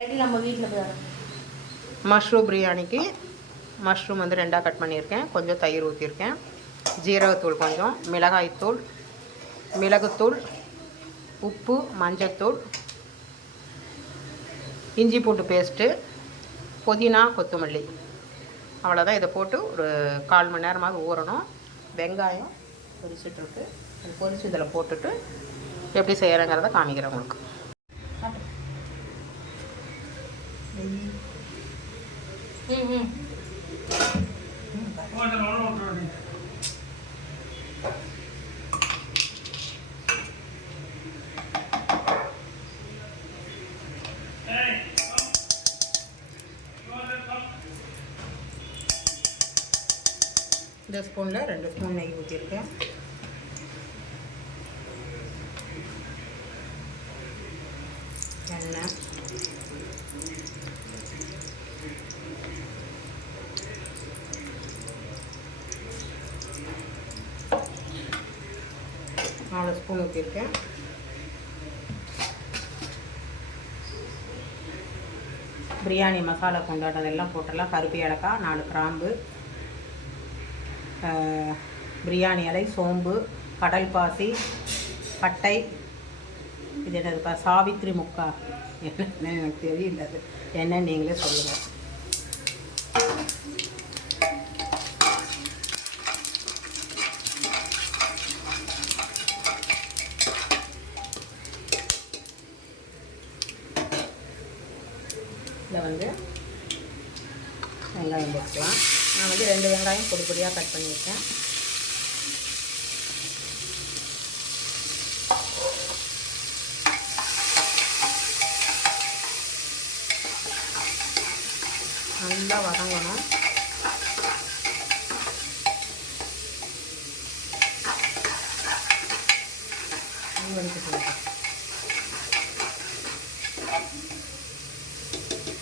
நம்ம வீட்டில் மஷ்ரூம் பிரியாணிக்கு மஷ்ரூம் வந்து 2ஆக கட் பண்ணியிருக்கேன். கொஞ்சம் தயிர் ஊற்றிருக்கேன். ஜீரகத்தூள் கொஞ்சம், மிளகாய்த்தூள், மிளகுத்தூள், உப்பு, மஞ்சத்தூள், இஞ்சி பூண்டு பேஸ்ட்டு, புதினா, கொத்தமல்லி, அவ்வளோதான். இதை போட்டு ஒரு 1/4 மணி நேரமாவது ஊறணும். வெங்காயம் பொரிச்சிட்ருக்கு, அது பொரிச்சு இதில் போட்டுட்டு எப்படி செய்கிறேங்கிறத காமிக்கிறேன் உங்களுக்கு. இந்த ஸ்பூனில் 2 ஸ்பூன் நெய் ஊற்றிருக்கேன். எண்ணெய், நாலு ஸ்பூன் ஊற்றிருக்கேன். பிரியாணி மசாலா கொண்டாட்டதெல்லாம் போட்டுடலாம். கருப்பு ஏலக்காய், 4 கிராம்பு, பிரியாணி இலை, சோம்பு, கடல் பாசி, பட்டை, இது என்னதுப்பா, சாவித்திரி முக்கா, என்ன எனக்கு தெரியல, அது என்ன நீங்களே சொல்லுங்கள். இதில் வந்து வெங்காயம் போட்டுக்கலாம். நான் வந்து 2 வெங்காயம் பொடி பொடியாக கட் பண்ணியிருக்கேன். நல்லா வதங்கணும்.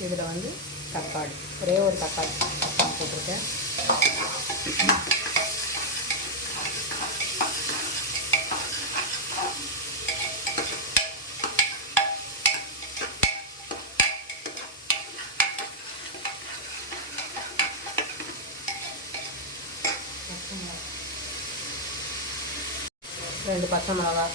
இதில் வந்து தக்காளி, ஒரே ஒரு தக்காளி போட்டிருக்கேன். ரெண்டு பச்சை மிளகாய்,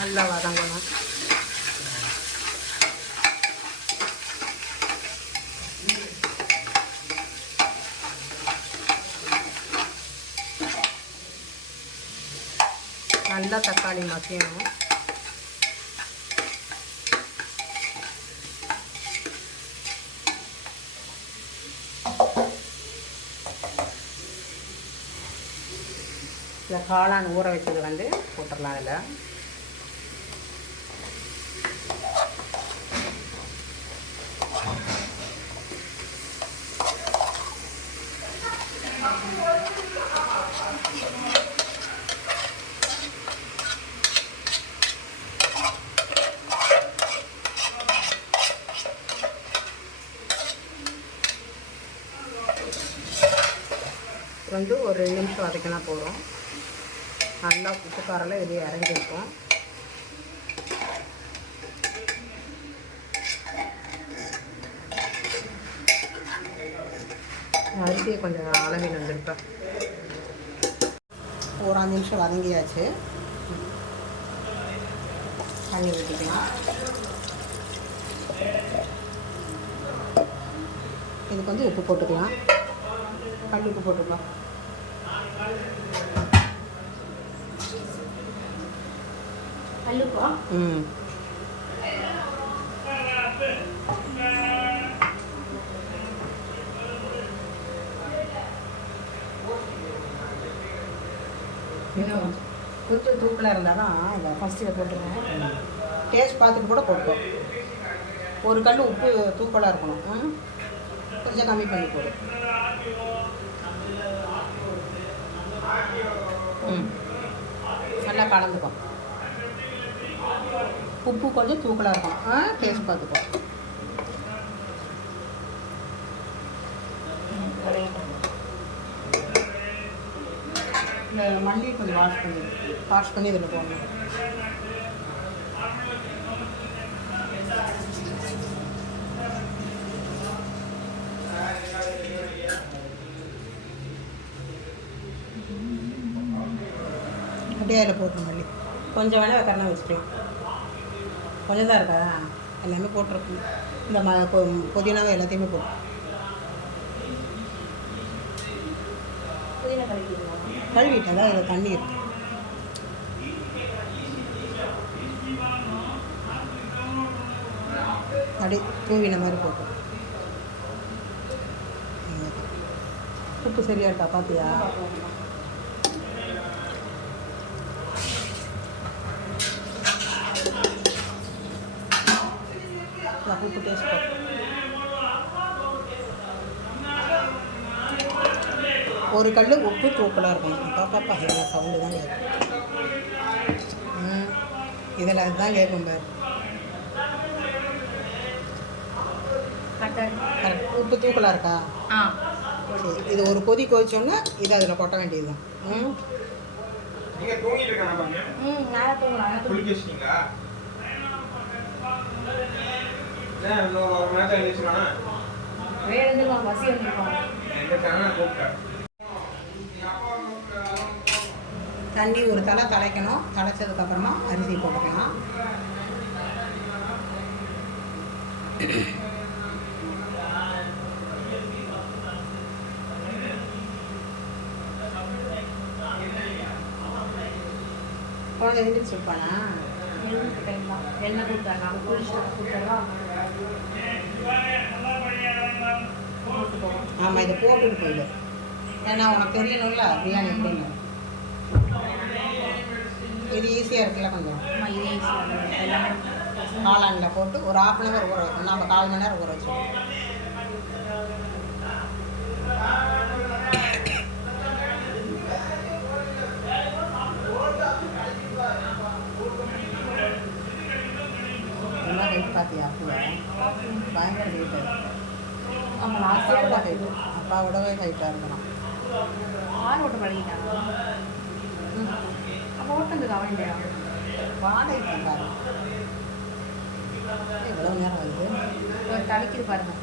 நல்லா வதங்கணும். நல்லா தக்காளி மசியணும். இந்த காளான் ஊற வச்சது வந்து போட்டுடலாம். இதில் வந்து ஒரு 2 நிமிஷம் வதக்கினா போதும். நல்லா உப்பு காரெல்லாம் வெளியே இறங்கியிருக்கும். அரிசியை கொஞ்சம் அளவில் வந்துருப்பேன். ஒரு 5 நிமிஷம் வதங்கியாச்சு. தண்ணி ஊற்றிக்கலாம். இதுக்கு வந்து உப்பு போட்டுக்கலாம். கல் உப்பு போட்டுக்கலாம். கல்லுப்பா கொஞ்சம் தூக்கலாக இருந்தால் தான் இந்த ஃபஸ்ட்டில் போட்டுருவேன். டேஸ்ட் பார்த்துட்டு கூட போட்டோம். ஒரு கல் உப்பு தூக்கலாக இருக்கணும். கொஞ்சம் கம்மி பண்ணி போடும். நல்லா கலந்துக்கும். உப்பு கொஞ்சம் தூக்கலாக இருக்கும். டேஸ்ட் பார்த்துக்கும். இந்த மல்லி கொஞ்சம் வாஷ் பண்ணி இதில் போடணும். அப்படியே அதில் போட்டு மல்லி கொஞ்சம் வேணால் கரெக்டாக வச்சுக்கலாம். கொஞ்சம் தான் இருக்கா, எல்லாமே போட்டிருக்கணும். இந்த புதினாவை எல்லாத்தையுமே போட்டு புதினா கழுவிடுவோம். கழுவிட்டா தான் இதில் தண்ணி இருக்கு. அப்படியே தூவின மாதிரி போட்டு. உப்பு சரியா இருக்கா பார்த்தியா? உப்பு டேஸ்ட் ஒரு கல் உப்பு தூக்கலாக இருக்கும். பாப்பா என்ன சவுண்டு தான் கேட்கும். இதில் அதுதான் கேட்கும் பாரு. கரெக்ட். உப்பு தூக்கலாக இருக்கா? சரி, இது ஒரு கொதி கொதிச்சோன்னா இதை அதில் கொட்ட வேண்டியது தான். தண்ணி ஒரு தலை தலைக்கணும். தலைச்சதுக்கப்புறமா அரிசி போட்டுக்கலாம். குழந்தை எழுந்திரிச்சு இருப்பானா? எண்ணெய் கொடுத்தாங்க, அவங்க குளிச்சுட்டு கொடுத்தாங்க. ஆமாம், இதை போட்டுட்டு போயிடு. ஏன்னா உனக்கு தெரியணும்ல பிரியாணி எப்படின்னு. இது ஈஸியாக இருக்குல்ல கொஞ்சம். இது ஈஸியாக எல்லாமே காளானில் போட்டு ஒரு 1/2 மணி நேரம் ஊற வைக்கணும். நம்ம 1/4 மணி நேரம் ஊற வச்சுக்கணும். எல்லாம் ஹைட் பார்த்தியா? அப்போ பயங்கர ஹைட்டு. ஆமாம், லாஸ்ட்டாக ஹைட்டு அப்பாவோடவே ஹைட்டாக இருக்கணும். ஆள் ஓட்ட பழகிட்டாங்க. அப்போ ஓட்டுறதுக்கு அவன் இல்லையா? வாடகை இருக்காரு. எவ்வளோ நேரம் வருது? தலைக்குது பாருங்க.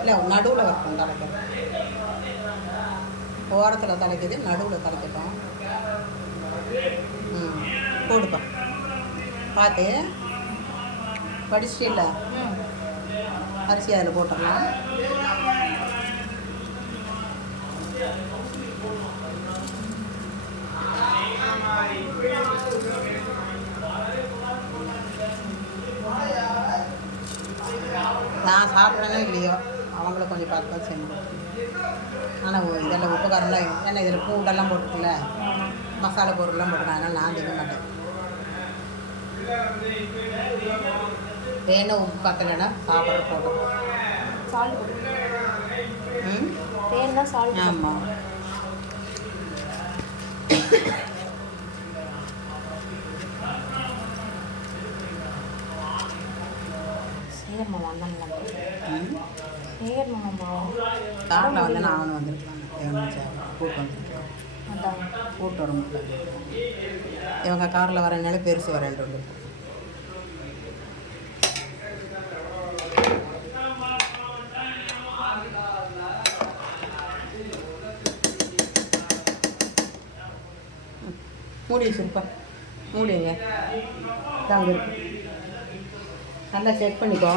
இல்லை, நடுவில் வைப்போம் தலைக்கிறது. ஓரத்தில் தலைக்குது, நடுவில் தலைக்கட்டும். போடுப்பா, பார்த்து படிச்சுட்டு. அரிசி அதில் போட்டுடலாம். நான் சாப்பிட்றேனோ இல்லையோ அவங்கள கொஞ்சம் பார்த்து செஞ்சு. ஆனால் இதெல்லாம் உப்பு காரம்லாம் ஏன்னா இதில் பூண்டெல்லாம் போட்டுக்கல, மசாலா பொருள்லாம் போட்டுக்கலாம். அதனால் நான் திங்க மாட்டேன். வேணும் உப்பு பத்தலைன்னா சாப்பிட்ற போட்டோம். சால்ட் போட்டு தேன் தான் சால்ட். ஆமாம். சேகர் மாமா வந்தாங்க. சேகர் மாமா காரில் வந்தேன்னா அவனு வந்துருக்கலாம். கூட்டு வந்துருக்கலாம். அதான் கூட்டு வர முடியல. இவங்க காரில் வரனால பெருசு வரேன். மூடி வச்சுருப்பா, மூடிங்க. தாங்க நல்லா செக் பண்ணிக்கோ.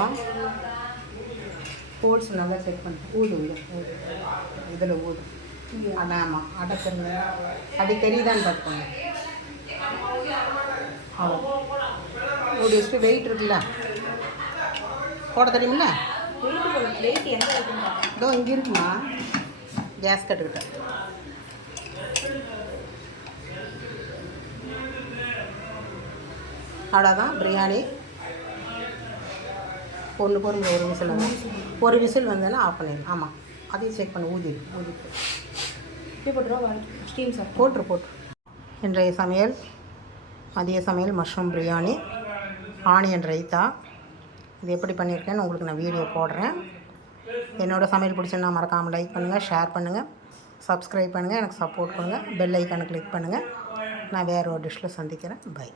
போட்ஸ் நல்லா செக் பண்ணி ஊது இதில் ஊது. அதான் ஆமாம், அடைச்சிருங்க. அடிக்கடி தான் பார்த்துக்கோங்க. அவ்வளோ மூடி வச்சுட்டு வெயிட் இருக்குல்ல போட தெரியுமில்ல? வெயிட் எங்கே இருக்குன்னு இதோ இங்கே இருக்குமா, கேஸ் கட்டுக்கிட்ட. அவ்வளோதான் பிரியாணி. ஒன்று பொறுமை ஒரு விசில் வந்தேன்னா ஆஃப் பண்ணிடலாம். ஆமாம், அதையும் செக் பண்ணி ஊதிட்டு ஸ்டீம் சார் போட்டு. இன்றைய சமையல் மதிய சமையல் மஷ்ரூம் பிரியாணி, ஆனியன் ரைத்தா. இது எப்படி பண்ணியிருக்கேன்னு உங்களுக்கு நான் வீடியோ போடுறேன். என்னோடய சமையல் பிடிச்சுன்னா மறக்காமல் லைக் பண்ணுங்கள், ஷேர் பண்ணுங்கள், சப்ஸ்கிரைப் பண்ணுங்கள், எனக்கு சப்போர்ட் பண்ணுங்கள், பெல் ஐக்கானை கிளிக் பண்ணுங்கள். நான் வேறு ஒரு டிஷ்ஷில் சந்திக்கிறேன். பை.